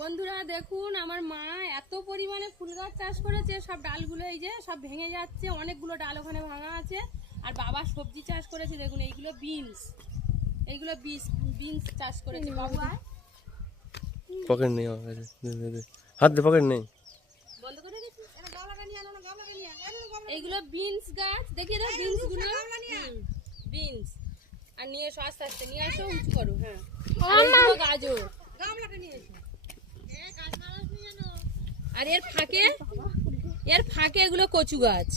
বন্ধুরা দেখুন আমার মা এত পরিমাণে ফুল গাছ চাষ করেছে, সব ডালগুলো এই যে সব ভেঙে যাচ্ছে, অনেকগুলো ডাল ওখানে ভাঙা আছে। আর বাবা সবজি চাষ করেছে, দেখুন এইগুলো বিনস, এইগুলো বিনস চাষ করেছে বাবু। পকেট নেই আমার কাছে, হাত দিয়ে পকেট নেই। বন্ধ করে দিচ্ছি। এইগুলো বিনস গাছ, দেখিয়ে দাও বিনস গুলো, বিনস। আর নিয়ে এসো আস্তে আস্তে, নিয়ে আসো, উঁচু করো। হ্যাঁ, এইগুলো গাজর। আর এর ফাঁকে এগুলো কচু গাছ,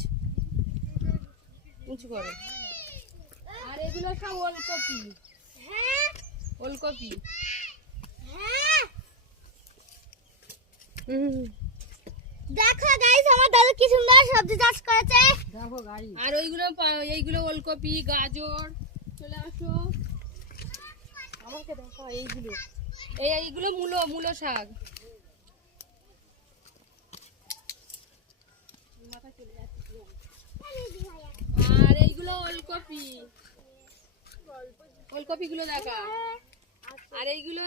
উঁচু করো। আর এগুলো সব ওলকপি, ওলকপি। দেখো গাইস, আমার দাদু কি সুন্দর সবজি চাষ করেছে। দেখো গাইস, আর এইগুলো ওলকপি, গাজর। চলে আসো, আমাকে দেখো এইগুলো মূলো শাক। আর এইগুলো ওলকপি, ওলকপি গুলো দেখা। আর এইগুলো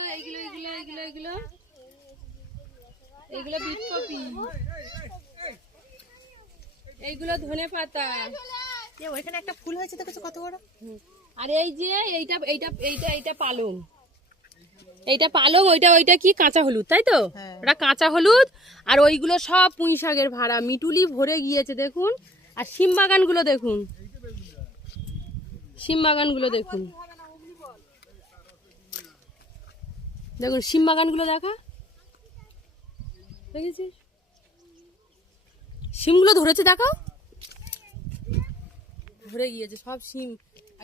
বিটকপি, এইগুলো ধনে পাতা। ওইখানে একটা ফুল হয়েছে দেখেছো কত বড়। আর এই যে এইটা পালং, এইটা পালং, ওইটা কি কাঁচা হলুদ, তাই তো? ওটা কাঁচা হলুদ। আর ওইগুলো সব পুঁই শাকের ভাড়া, মিটুলি ভরে গিয়েছে দেখুন। আর শিম বাগানগুলো দেখুন, শিম বাগানগুলো দেখুন, দেখুন শিম বাগানগুলো দেখা, দেখেছিস? শিমগুলো ধরেছে, দেখাও, ভরে গিয়েছে সব শিম,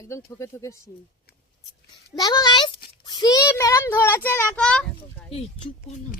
একদম থোকে থোকে শিম। দেখো গাইস, সিম এরম ধরেছে, দেখো। এই চুপ কর না।